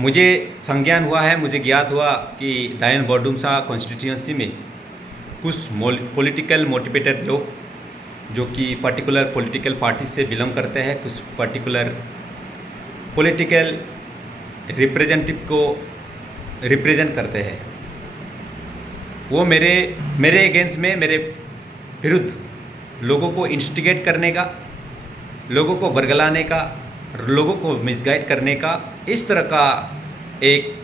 मुझे संज्ञान हुआ है, मुझे ज्ञात हुआ कि दायन बोर्डुमसा कॉन्स्टिट्यूंसी में कुछ पॉलिटिकल मोटिवेटेड लोग जो कि पर्टिकुलर पॉलिटिकल पार्टी से बिलोंग करते हैं, कुछ पर्टिकुलर पॉलिटिकल रिप्रेजेंटेटिव को रिप्रेजेंट करते हैं, वो मेरे अगेंस्ट में, मेरे विरुद्ध लोगों को इंस्टिगेट करने का, लोगों को बरगलाने का, लोगों को मिसगाइड करने का, इस तरह का एक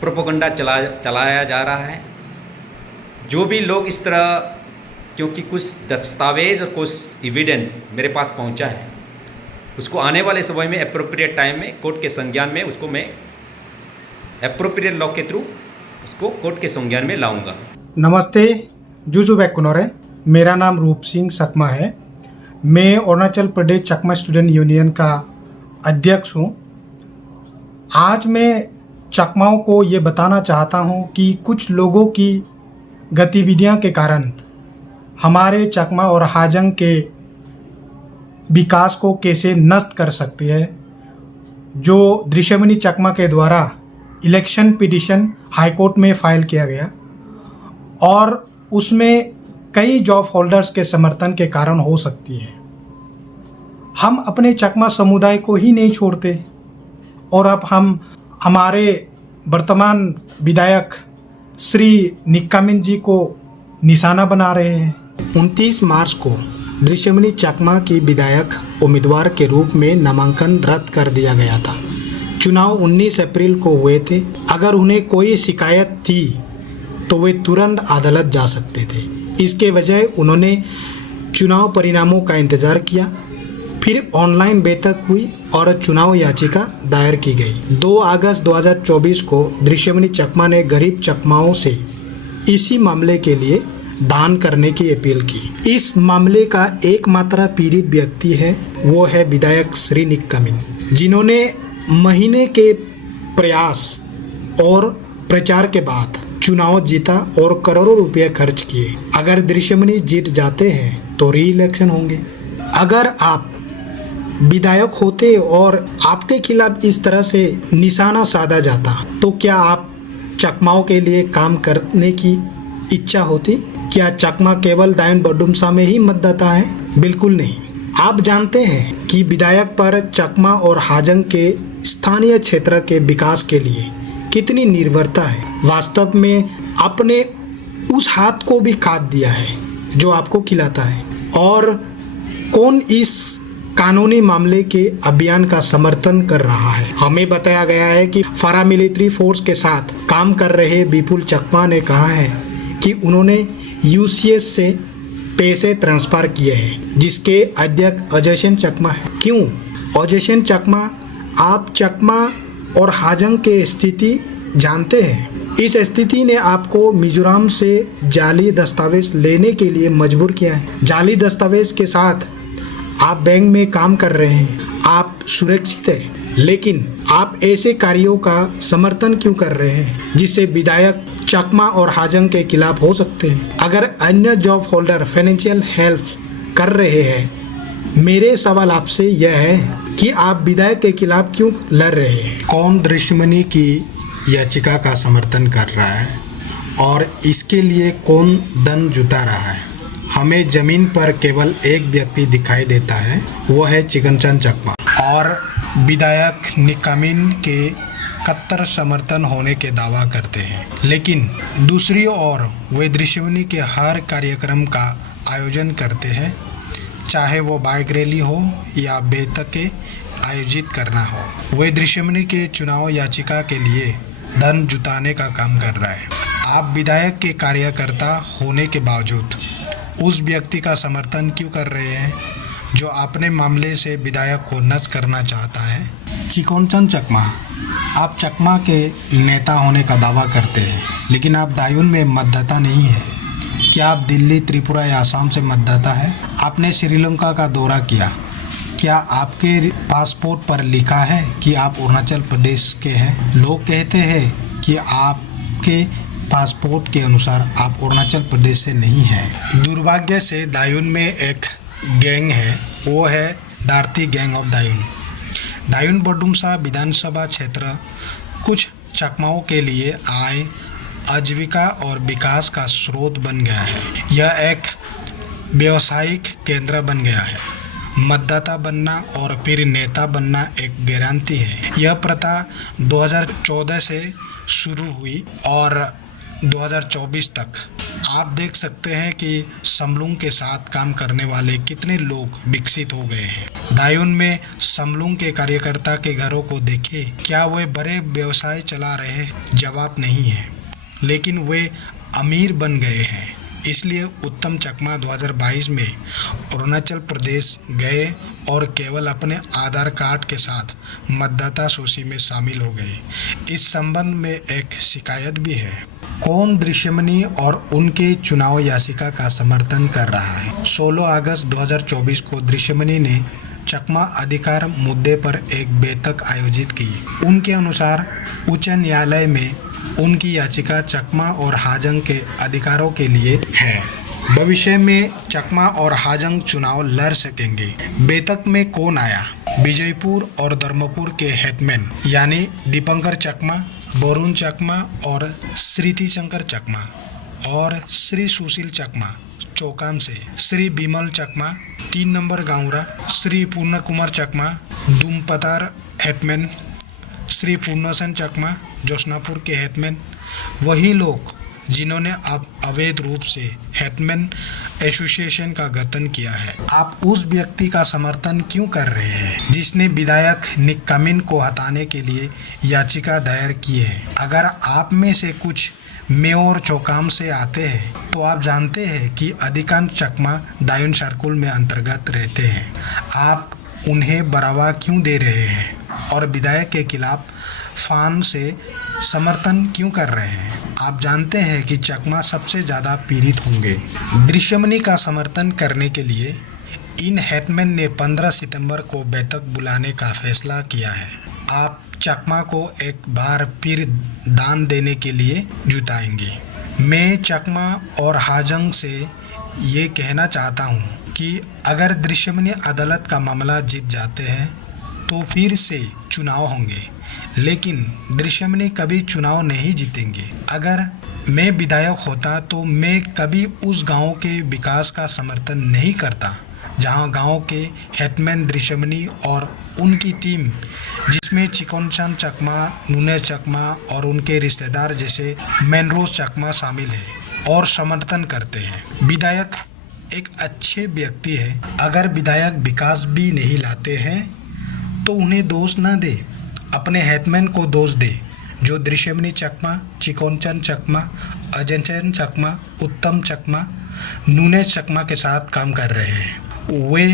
प्रोपेगेंडा चलाया जा रहा है। जो भी लोग इस तरह, क्योंकि कुछ दस्तावेज़ और कुछ एविडेंस मेरे पास पहुंचा है, उसको आने वाले समय में एप्रोप्रिएट टाइम में कोर्ट के संज्ञान में उसको मैं एप्रोप्रिएट लॉ के थ्रू उसको कोर्ट के संज्ञान में लाऊंगा। नमस्ते, जुजू बैकुनोरे। मेरा नाम रूप सिंह सकमा है। मैं अरुणाचल प्रदेश चकमा स्टूडेंट यूनियन का अध्यक्ष हूँ। आज मैं चकमाओं को ये बताना चाहता हूँ कि कुछ लोगों की गतिविधियाँ के कारण हमारे चकमा और हाजंग के विकास को कैसे नष्ट कर सकती है। जो दृश्यमणि चकमा के द्वारा इलेक्शन पिटीशन हाईकोर्ट में फाइल किया गया और उसमें कई जॉब होल्डर्स के समर्थन के कारण हो सकती है। हम अपने चकमा समुदाय को ही नहीं छोड़ते और अब हम हमारे वर्तमान विधायक श्री निक्कामिन जी को निशाना बना रहे हैं। 29 मार्च को दृश्यमणि चकमा की विधायक उम्मीदवार के रूप में नामांकन रद्द कर दिया गया था। चुनाव 19 अप्रैल को हुए थे। अगर उन्हें कोई शिकायत थी तो वे तुरंत अदालत जा सकते थे। इसके बजाय उन्होंने चुनाव परिणामों का इंतज़ार किया। फिर ऑनलाइन बैठक हुई और चुनाव याचिका दायर की गई। 2 अगस्त 2024 को दृश्यमणि चकमा ने गरीब चकमाओं से इसी मामले के लिए दान करने की अपील की। इस मामले का एकमात्र पीड़ित व्यक्ति है, वो है विधायक श्री निक्कामिन, जिन्होंने महीने के प्रयास और प्रचार के बाद चुनाव जीता और करोड़ों रुपए खर्च किए। अगर दृश्यमणि जीत जाते हैं तो री इलेक्शन होंगे। अगर आप विधायक होते और आपके खिलाफ इस तरह से निशाना साधा जाता तो क्या आप चकमाओं के लिए काम करने की इच्छा होती? क्या चकमा केवल दायन बोर्डुमसा में ही मतदाता है? बिल्कुल नहीं। आप जानते हैं कि विधायक पर चकमा और हाजंग के स्थानीय क्षेत्र के विकास के लिए कितनी निर्भरता है। वास्तव में आपने उस हाथ को भी काट दिया है जो आपको खिलाता है। और कौन इस कानूनी मामले के अभियान का समर्थन कर रहा है? हमें बताया गया है कि पैरामिलिट्री फोर्स के साथ काम कर रहे विपुल चकमा ने कहा है कि उन्होंने यूसीएस से पैसे ट्रांसफर किए हैं, जिसके अध्यक्ष अजय सेन चकमा है। क्यों अजय सेन चकमा? आप चकमा और हाजंग के स्थिति जानते हैं। इस स्थिति ने आपको मिजोरम से जाली दस्तावेज लेने के लिए मजबूर किया है। जाली दस्तावेज के साथ आप बैंक में काम कर रहे हैं, आप सुरक्षित हैं, लेकिन आप ऐसे कार्यों का समर्थन क्यों कर रहे हैं जिससे विधायक चकमा और हाजंग के खिलाफ हो सकते हैं? अगर अन्य जॉब होल्डर फाइनेंशियल हेल्प कर रहे हैं, मेरे सवाल आपसे यह है कि आप विधायक के खिलाफ क्यों लड़ रहे हैं? कौन दृश्यमणि की याचिका का समर्थन कर रहा है और इसके लिए कौन धन जुटा रहा है? हमें जमीन पर केवल एक व्यक्ति दिखाई देता है, वो है चिकनचंद चकमा और विधायक निक्कामिन के कट्टर समर्थन होने के दावा करते हैं। लेकिन दूसरी ओर वे दृश्यमणि के हर कार्यक्रम का आयोजन करते हैं, चाहे वो बाइक रैली हो या बैठकें आयोजित करना हो। वे दृश्यमणि के चुनाव याचिका के लिए धन जुटाने का काम कर रहा है। आप विधायक के कार्यकर्ता होने के बावजूद उस व्यक्ति का समर्थन क्यों कर रहे हैं जो अपने मामले से विधायक को नष्ट करना चाहता है? चिकनचंद चकमा, आप चकमा के नेता होने का दावा करते हैं, लेकिन आप दायून में मतदाता नहीं हैं। क्या आप दिल्ली, त्रिपुरा या असम से मतदाता हैं? आपने श्रीलंका का दौरा किया। क्या आपके पासपोर्ट पर लिखा है कि आप अरुणाचल प्रदेश के हैं? लोग कहते हैं कि आपके पासपोर्ट के अनुसार आप अरुणाचल प्रदेश से नहीं हैं। दुर्भाग्य से दायून में एक गैंग है, वो है दार्ती गैंग ऑफ दायून। दायुन बोडुमसा विधानसभा क्षेत्र कुछ चकमाओं के लिए आय, आजीविका और विकास का स्रोत बन गया है। यह एक व्यावसायिक केंद्र बन गया है। मतदाता बनना और फिर नेता बनना एक गारंटी है। यह प्रथा 2014 से शुरू हुई और 2024 तक आप देख सकते हैं कि समलुंग के साथ काम करने वाले कितने लोग विकसित हो गए हैं। दायुन में समलुंग के कार्यकर्ता के घरों को देखें, क्या वे बड़े व्यवसाय चला रहे हैं? जवाब नहीं है, लेकिन वे अमीर बन गए हैं। इसलिए उत्तम चकमा 2022 में अरुणाचल प्रदेश गए और केवल अपने आधार कार्ड के साथ मतदाता सूची में शामिल हो गए। इस संबंध में एक शिकायत भी है। कौन दृश्यमणि और उनके चुनाव याचिका का समर्थन कर रहा है? 16 अगस्त 2024 को दृश्यमणि ने चकमा अधिकार मुद्दे पर एक बैठक आयोजित की। उनके अनुसार उच्च न्यायालय में उनकी याचिका चकमा और हाजंग के अधिकारों के लिए है। भविष्य में चकमा और हाजंग चुनाव लड़ सकेंगे। बैठक में कौन आया? विजयपुर और धर्मपुर के हेडमैन यानी दीपंकर चकमा, वरुण चकमा और श्रीति शंकर चकमा और श्री सुशील चकमा चौकाम से, श्री बिमल चकमा 3 नंबर गांवरा, श्री पूर्ण कुमार चकमा दुमपतार हेडमैन, श्री पूर्णसेन चकमा जोशनापुर के हेडमैन, वही लोग जिन्होंने अब अवैध रूप से हेडमैन एसोसिएशन का गठन किया है। आप उस व्यक्ति का समर्थन क्यों कर रहे हैं जिसने विधायक निक कामिन को हटाने के लिए याचिका दायर की है? अगर आप में से कुछ मेयर चौकाम से आते हैं तो आप जानते हैं कि अधिकांश चकमा दायुन सर्कुल में अंतर्गत रहते हैं। आप उन्हें बढ़ावा क्यों दे रहे हैं और विधायक के खिलाफ फान से समर्थन क्यों कर रहे हैं? आप जानते हैं कि चकमा सबसे ज़्यादा पीड़ित होंगे। दृश्यमणि का समर्थन करने के लिए इन हेडमैन ने 15 सितंबर को बैठक बुलाने का फैसला किया है। आप चकमा को एक बार फिर दान देने के लिए जुटाएंगे। मैं चकमा और हाजंग से ये कहना चाहता हूँ कि अगर दृश्यमणि अदालत का मामला जीत जाते हैं तो फिर से चुनाव होंगे, लेकिन दृश्यमणि कभी चुनाव नहीं जीतेंगे। अगर मैं विधायक होता तो मैं कभी उस गांव के विकास का समर्थन नहीं करता जहां गांव के हेडमैन दृश्यमणि और उनकी टीम, जिसमें चिकोनचान चकमा, नूने चकमा और उनके रिश्तेदार जैसे मेनरोज चकमा शामिल है और समर्थन करते हैं। विधायक एक अच्छे व्यक्ति है। अगर विधायक विकास भी नहीं लाते हैं तो उन्हें दोष ना दे, अपने हेडमैन को दोष दे जो दृश्यमणि चकमा, चिकोनचन चकमा, अजंचन चकमा, उत्तम चकमा, नूने चकमा के साथ काम कर रहे हैं। वे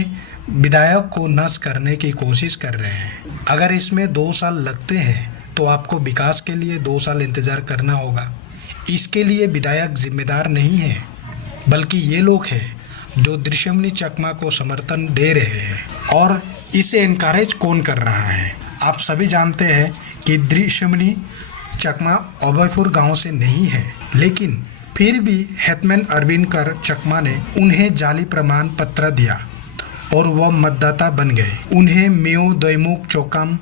विधायक को नष्ट करने की कोशिश कर रहे हैं। अगर इसमें 2 साल लगते हैं तो आपको विकास के लिए 2 साल इंतज़ार करना होगा। इसके लिए विधायक जिम्मेदार नहीं है, बल्कि ये लोग हैं जो दृश्यमणि चकमा को समर्थन दे रहे हैं। और इसे इनकरेज कौन कर रहा है? आप सभी जानते हैं कि दृश्यमणि चकमा अभयपुर गांव से नहीं है, लेकिन फिर भी हेडमैन अरविंद कर चकमा ने उन्हें जाली प्रमाण पत्र दिया और वह मतदाता बन गए। उन्हें मेयो, दैमुख, चौकाम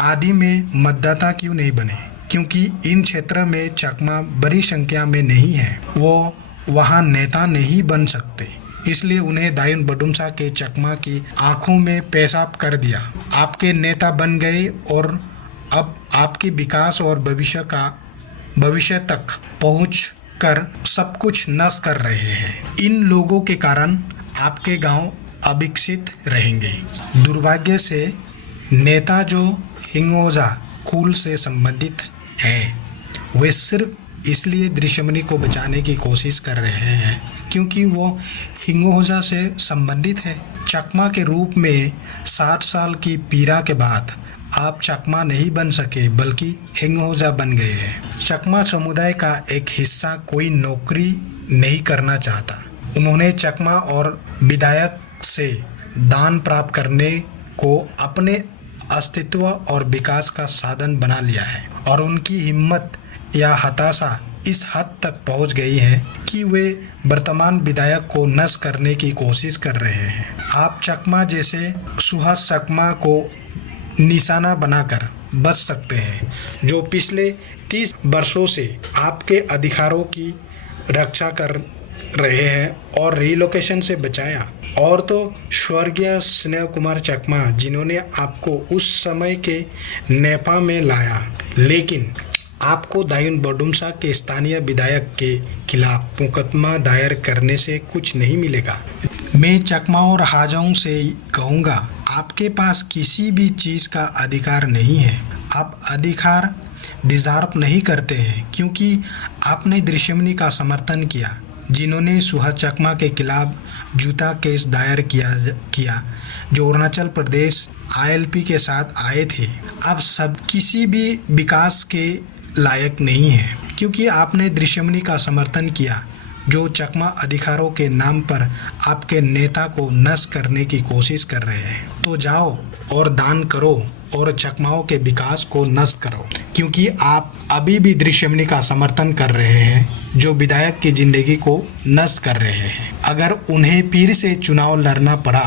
आदि में मतदाता क्यों नहीं बने? क्योंकि इन क्षेत्र में चकमा बड़ी संख्या में नहीं है, वो वहाँ नेता नहीं बन सकते। इसलिए उन्हें दायुन बोडुमसा के चकमा की आंखों में पेशाब कर दिया। आपके नेता बन गए और अब आपके विकास और भविष्य तक पहुँच कर सब कुछ नष्ट कर रहे हैं। इन लोगों के कारण आपके गांव अविकसित रहेंगे। दुर्भाग्य से नेता जो हिंगोजा कुल से संबंधित है, वे सिर्फ इसलिए दृश्यमणि को बचाने की कोशिश कर रहे हैं क्योंकि वो हिंगोजा से संबंधित है। चकमा के रूप में 60 साल की पीड़ा के बाद आप चकमा नहीं बन सके, बल्कि हिंगोजा बन गए हैं। चकमा समुदाय का एक हिस्सा कोई नौकरी नहीं करना चाहता। उन्होंने चकमा और विधायक से दान प्राप्त करने को अपने अस्तित्व और विकास का साधन बना लिया है और उनकी हिम्मत या हताशा इस हद तक पहुंच गई है कि वे वर्तमान विधायक को नष्ट करने की कोशिश कर रहे हैं। आप चकमा जैसे सुहास चकमा को निशाना बनाकर बच सकते हैं, जो पिछले 30 वर्षों से आपके अधिकारों की रक्षा कर रहे हैं और रिलोकेशन से बचाया। और तो स्वर्गीय स्नेह कुमार चकमा, जिन्होंने आपको उस समय के नेपा में लाया, लेकिन आपको दायुन बोर्डुम्सा के स्थानीय विधायक के खिलाफ मुकदमा दायर करने से कुछ नहीं मिलेगा। मैं चकमा और हाजाओं से कहूँगा, आपके पास किसी भी चीज़ का अधिकार नहीं है। आप अधिकार डिज़र्व नहीं करते हैं, क्योंकि आपने दृश्यमनी का समर्थन किया, जिन्होंने सुहास चकमा के खिलाफ जूता केस दायर किया जो अरुणाचल प्रदेश ILP के साथ आए थे। आप सब किसी भी विकास के लायक नहीं है, क्योंकि आपने दृश्यमनी का समर्थन किया, जो चकमा अधिकारों के नाम पर आपके नेता को नष्ट करने की कोशिश कर रहे हैं। तो जाओ और दान करो और चकमाओं के विकास को नष्ट करो, क्योंकि आप अभी भी दृश्यमनी का समर्थन कर रहे हैं, जो विधायक की ज़िंदगी को नष्ट कर रहे हैं। अगर उन्हें फिर से चुनाव लड़ना पड़ा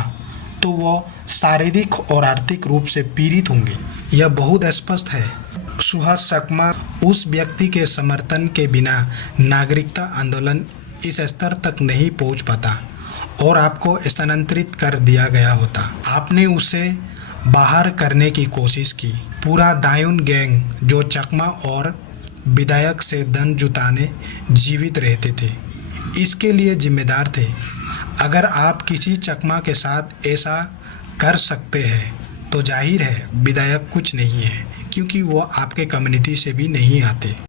तो वो शारीरिक और आर्थिक रूप से पीड़ित होंगे। यह बहुत स्पष्ट है। सुहास चकमा उस व्यक्ति के समर्थन के बिना नागरिकता आंदोलन इस स्तर तक नहीं पहुंच पाता और आपको स्थानांतरित कर दिया गया होता। आपने उसे बाहर करने की कोशिश की। पूरा दायुन गैंग, जो चकमा और विधायक से धन जुटाने जीवित रहते थे, इसके लिए जिम्मेदार थे। अगर आप किसी चकमा के साथ ऐसा कर सकते हैं तो जाहिर है विधायक कुछ नहीं है, क्योंकि वो आपके कम्युनिटी से भी नहीं आते।